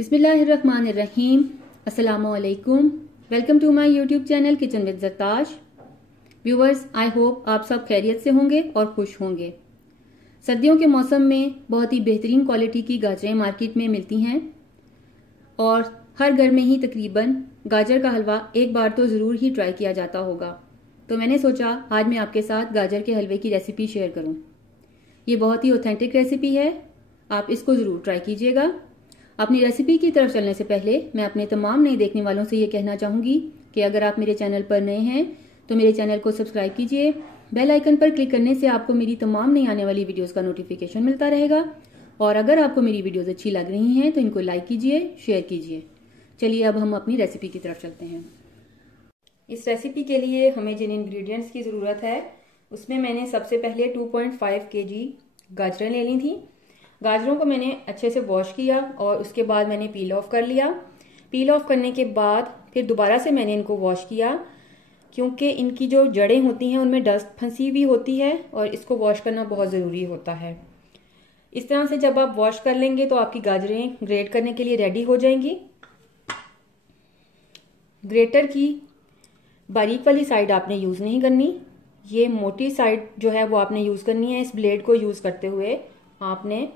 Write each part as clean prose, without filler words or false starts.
बिस्मिल्लाहिर्रहमानिर्रहीम। अस्सलामुअलैकुम। Welcome to my YouTube channel kitchen with Zartash. Viewers, I hope आप सब खैरियत से होंगे और खुश होंगे। सर्दियों के मौसम में बहुत ही बेहतरीन क्वालिटी की गाजरें मार्केट में मिलती हैं और हर घर में ही तकरीबन गाजर का हलवा एक बार तो ज़रूर ही ट्राई किया जाता होगा। तो मैंने सोचा आज मैं आपके साथ गाजर के हलवे की रेसिपी शेयर करूं। ये बहुत ही ऑथेंटिक रेसिपी है, आप इसको ज़रूर ट्राई कीजिएगा। अपनी रेसिपी की तरफ चलने से पहले मैं अपने तमाम नए देखने वालों से ये कहना चाहूँगी कि अगर आप मेरे चैनल पर नए हैं तो मेरे चैनल को सब्सक्राइब कीजिए। बेल आइकन पर क्लिक करने से आपको मेरी तमाम नई आने वाली वीडियोस का नोटिफिकेशन मिलता रहेगा। और अगर आपको मेरी वीडियोस अच्छी लग रही हैं तो इनको लाइक कीजिए, शेयर कीजिए। चलिए अब हम अपनी रेसिपी की तरफ चलते हैं। इस रेसिपी के लिए हमें जिन इंग्रेडिएंट्स की ज़रूरत है उसमें मैंने सबसे पहले 2.5 kg गाजरें ले ली थी। गाजरों को मैंने अच्छे से वॉश किया और उसके बाद मैंने पील ऑफ कर लिया। पील ऑफ करने के बाद फिर दोबारा से मैंने इनको वॉश किया, क्योंकि इनकी जो जड़ें होती हैं उनमें डस्ट फंसी हुई होती है और इसको वॉश करना बहुत ज़रूरी होता है। इस तरह से जब आप वॉश कर लेंगे तो आपकी गाजरें ग्रेट करने के लिए रेडी हो जाएंगी। ग्रेटर की बारीक वाली साइड आपने यूज़ नहीं करनी, ये मोटी साइड जो है वो आपने यूज़ करनी है। इस ब्लेड को यूज़ करते हुए आपने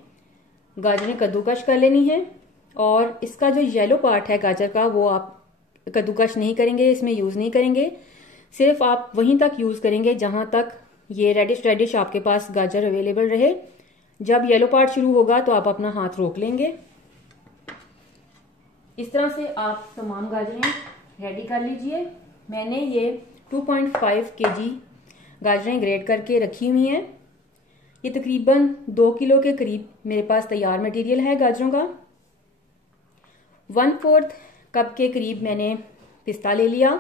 गाजरें कद्दूकश कर लेनी है और इसका जो येलो पार्ट है गाजर का वो आप कद्दूकश नहीं करेंगे, इसमें यूज़ नहीं करेंगे। सिर्फ आप वहीं तक यूज़ करेंगे जहां तक ये रेडिश आपके पास गाजर अवेलेबल रहे। जब येलो पार्ट शुरू होगा तो आप अपना हाथ रोक लेंगे। इस तरह से आप तमाम गाजरें रेडी कर लीजिए। मैंने ये 2.5 kg गाजरें ग्रेट करके रखी हुई हैं। ये तकरीबन 2 किलो के करीब मेरे पास तैयार मटेरियल है गाजरों का। 1/4 कप के करीब मैंने पिस्ता ले लिया।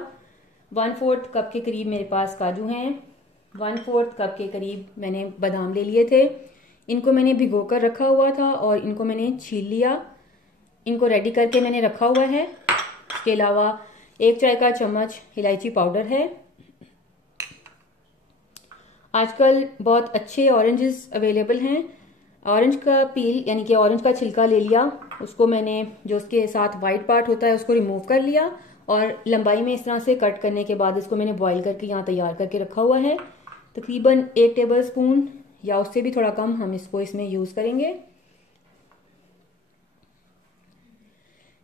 1/4 कप के करीब मेरे पास काजू हैं। 1/4 कप के करीब मैंने बादाम ले लिए थे। इनको मैंने भिगोकर रखा हुआ था और इनको मैंने छील लिया। इनको रेडी करके मैंने रखा हुआ है। इसके अलावा 1 चाय का चम्मच इलायची पाउडर है। आजकल बहुत अच्छे ऑरेंजेस अवेलेबल हैं। ऑरेंज का पील यानी कि ऑरेंज का छिलका ले लिया, उसको मैंने जो उसके साथ वाइट पार्ट होता है उसको रिमूव कर लिया और लंबाई में इस तरह से कट करने के बाद इसको मैंने बॉईल करके यहाँ तैयार करके रखा हुआ है। तकरीबन 1 टेबलस्पून या उससे भी थोड़ा कम हम इसको इसमें यूज़ करेंगे।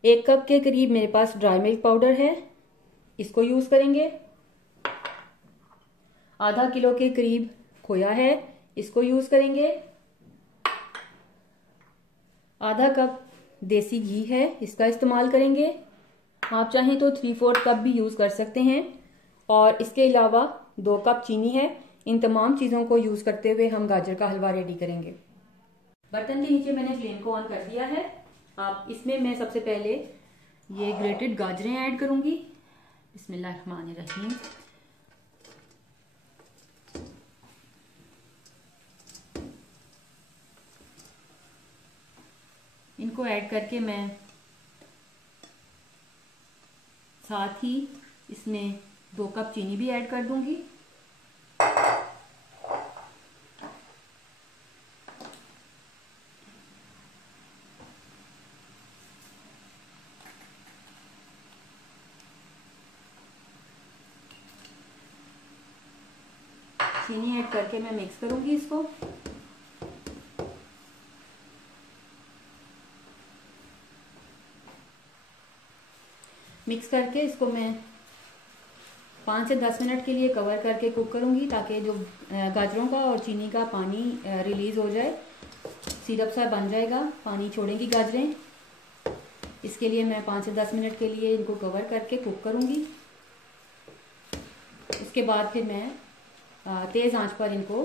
1 कप के करीब मेरे पास ड्राई मिल्क पाउडर है, इसको यूज़ करेंगे। आधा किलो के करीब खोया है, इसको यूज़ करेंगे। आधा कप देसी घी है, इसका इस्तेमाल करेंगे। आप चाहें तो 3/4 कप भी यूज़ कर सकते हैं। और इसके अलावा 2 कप चीनी है। इन तमाम चीज़ों को यूज़ करते हुए हम गाजर का हलवा रेडी करेंगे। बर्तन के नीचे मैंने फ्लेम को ऑन कर दिया है। आप इसमें मैं सबसे पहले ये ग्रेटेड गाजरें ऐड करूंगी। बिस्मिल्लाहिर्रहमानिर्रहीम। इनको ऐड करके मैं साथ ही इसमें 2 कप चीनी भी ऐड कर दूंगी। चीनी ऐड करके मैं मिक्स करूंगी इसको। मिक्स करके इसको मैं 5 से 10 मिनट के लिए कवर करके कुक करूंगी, ताकि जो गाजरों का और चीनी का पानी रिलीज हो जाए, सिरप सा बन जाएगा, पानी छोड़ेंगी गाजरें। इसके लिए मैं 5 से 10 मिनट के लिए इनको कवर करके कुक करूंगी। उसके बाद फिर मैं तेज़ आंच पर इनको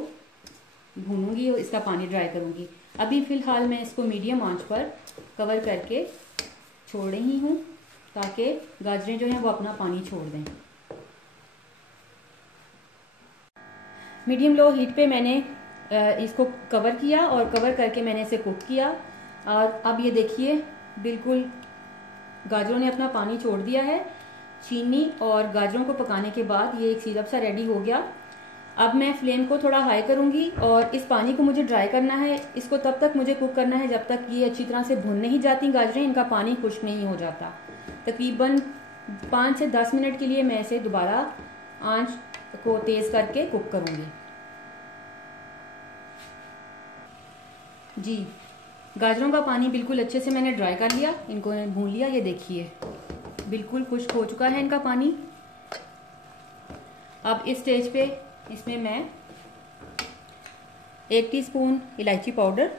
भूनूंगी और इसका पानी ड्राई करूंगी। अभी फ़िलहाल मैं इसको मीडियम आंच पर कवर करके छोड़ रही हूँ, ताकि गाजरें जो हैं वो अपना पानी छोड़ दें। मीडियम लो हीट पे मैंने इसको कवर किया और कवर करके मैंने इसे कुक किया। और अब ये देखिए बिल्कुल गाजरों ने अपना पानी छोड़ दिया है। चीनी और गाजरों को पकाने के बाद ये एक सिरप सा रेडी हो गया। अब मैं फ्लेम को थोड़ा हाई करूंगी और इस पानी को मुझे ड्राई करना है। इसको तब तक मुझे कुक करना है जब तक ये अच्छी तरह से भुन नहीं जाती गाजरें, इनका पानी खुश्क नहीं हो जाता। तकरीबन 5 से 10 मिनट के लिए मैं इसे दोबारा आंच को तेज करके कुक करूंगी। जी, गाजरों का पानी बिल्कुल अच्छे से मैंने ड्राई कर लिया, इनको भून लिया। ये देखिए बिल्कुल खुश्क हो चुका है इनका पानी। अब इस स्टेज पे इसमें मैं 1 टीस्पून इलायची पाउडर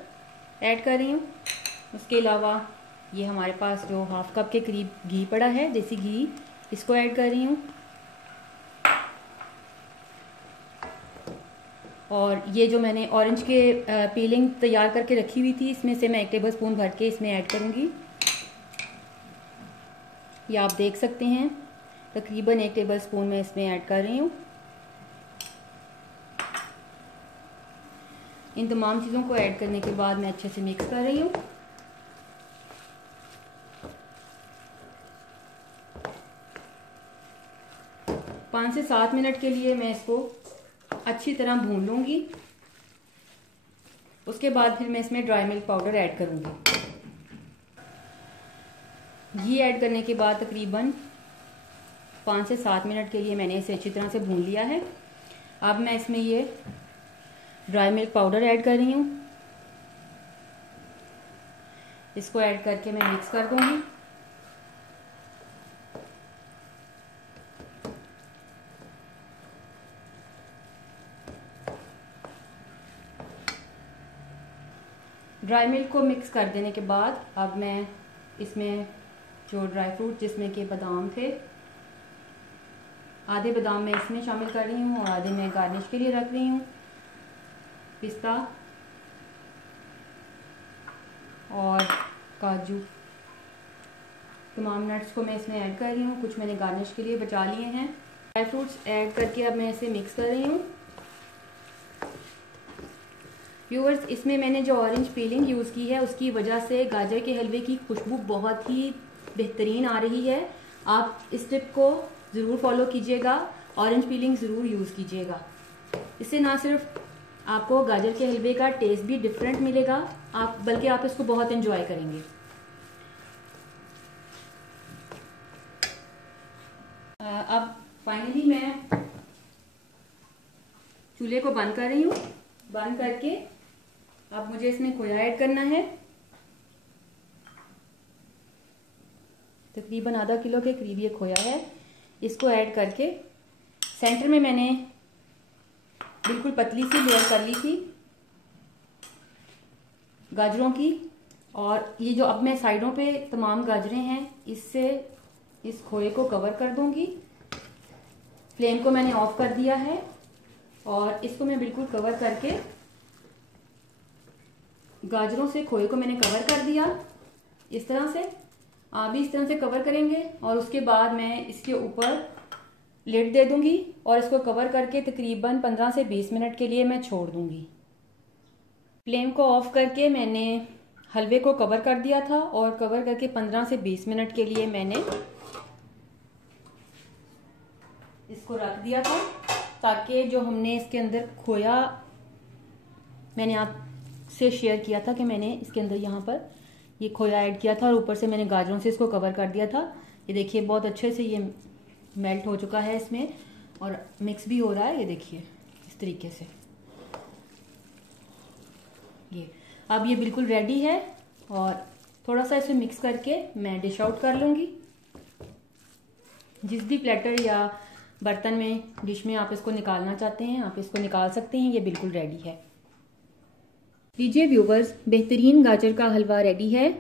ऐड कर रही हूँ। उसके अलावा ये हमारे पास जो हाफ कप के करीब घी पड़ा है, देसी घी, इसको ऐड कर रही हूँ। और ये जो मैंने ऑरेंज के पीलिंग तैयार करके रखी हुई थी, इसमें से मैं 1 टेबल स्पून भर के इसमें ऐड करूँगी। ये आप देख सकते हैं, तकरीबन 1 टेबल स्पून मैं इसमें ऐड कर रही हूँ। इन तमाम चीज़ों को ऐड करने के बाद मैं अच्छे से मिक्स कर रही हूँ। पाँच से 7 मिनट के लिए मैं इसको अच्छी तरह भून लूँगी। उसके बाद फिर मैं इसमें ड्राई मिल्क पाउडर ऐड करूँगी। घी ऐड करने के बाद तकरीबन 5 से 7 मिनट के लिए मैंने इसे अच्छी तरह से भून लिया है। अब मैं इसमें ये ड्राई मिल्क पाउडर ऐड कर रही हूँ। इसको ऐड करके मैं मिक्स कर दूँगी। ड्राई मिल्क को मिक्स कर देने के बाद अब मैं इसमें जो ड्राई फ्रूट, जिसमें कि बादाम थे, आधे बादाम मैं इसमें शामिल कर रही हूँ और आधे मैं गार्निश के लिए रख रही हूँ। पिस्ता और काजू, तमाम नट्स को मैं इसमें ऐड कर रही हूँ। कुछ मैंने गार्निश के लिए बचा लिए हैं। ड्राई फ्रूट्स ऐड करके अब मैं इसे मिक्स कर रही हूँ। व्यूअर्स, इसमें मैंने जो ऑरेंज पीलिंग यूज़ की है उसकी वजह से गाजर के हलवे की खुशबू बहुत ही बेहतरीन आ रही है। आप इस टिप को ज़रूर फॉलो कीजिएगा, ऑरेंज पीलिंग ज़रूर यूज़ कीजिएगा। इससे ना सिर्फ आपको गाजर के हलवे का टेस्ट भी डिफरेंट मिलेगा, बल्कि आप इसको बहुत एंजॉय करेंगे। अब फाइनली मैं चूल्हे को बंद कर रही हूँ। बंद करके अब मुझे इसमें खोया ऐड करना है। तकरीबन आधा किलो के करीब ये खोया है। इसको ऐड करके सेंटर में मैंने बिल्कुल पतली सी लेयर कर ली थी गाजरों की, और ये जो अब मैं साइडों पे तमाम गाजरें हैं, इससे इस खोए को कवर कर दूंगी। फ्लेम को मैंने ऑफ कर दिया है और इसको मैं बिल्कुल कवर करके, गाजरों से खोए को मैंने कवर कर दिया। इस तरह से आप भी इस तरह से कवर करेंगे और उसके बाद मैं इसके ऊपर लिड दे दूंगी और इसको कवर करके तकरीबन 15 से 20 मिनट के लिए मैं छोड़ दूंगी। फ्लेम को ऑफ करके मैंने हलवे को कवर कर दिया था और कवर करके 15 से 20 मिनट के लिए मैंने इसको रख दिया था, ताकि जो हमने इसके अंदर खोया, मैंने आपसे शेयर किया था कि मैंने इसके अंदर यहाँ पर ये खोया ऐड किया था और ऊपर से मैंने गाजरों से इसको कवर कर दिया था। ये देखिए बहुत अच्छे से ये मेल्ट हो चुका है इसमें और मिक्स भी हो रहा है। ये देखिए इस तरीके से ये अब ये बिल्कुल रेडी है और थोड़ा सा इसे मिक्स करके मैं डिश आउट कर लूँगी। जिस भी प्लेटर या बर्तन में, डिश में आप इसको निकालना चाहते हैं आप इसको निकाल सकते हैं। ये बिल्कुल रेडी है। लीजिए व्यूवर्स, बेहतरीन गाजर का हलवा रेडी है।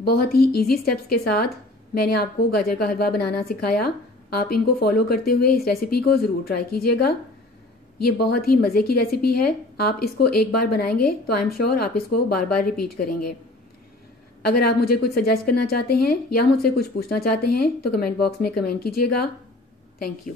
बहुत ही इजी स्टेप्स के साथ मैंने आपको गाजर का हलवा बनाना सिखाया। आप इनको फॉलो करते हुए इस रेसिपी को ज़रूर ट्राई कीजिएगा। ये बहुत ही मज़े की रेसिपी है। आप इसको एक बार बनाएंगे तो आई एम श्योर आप इसको बार बार रिपीट करेंगे। अगर आप मुझे कुछ सजेस्ट करना चाहते हैं या मुझसे कुछ पूछना चाहते हैं तो कमेंट बॉक्स में कमेंट कीजिएगा। Thank you.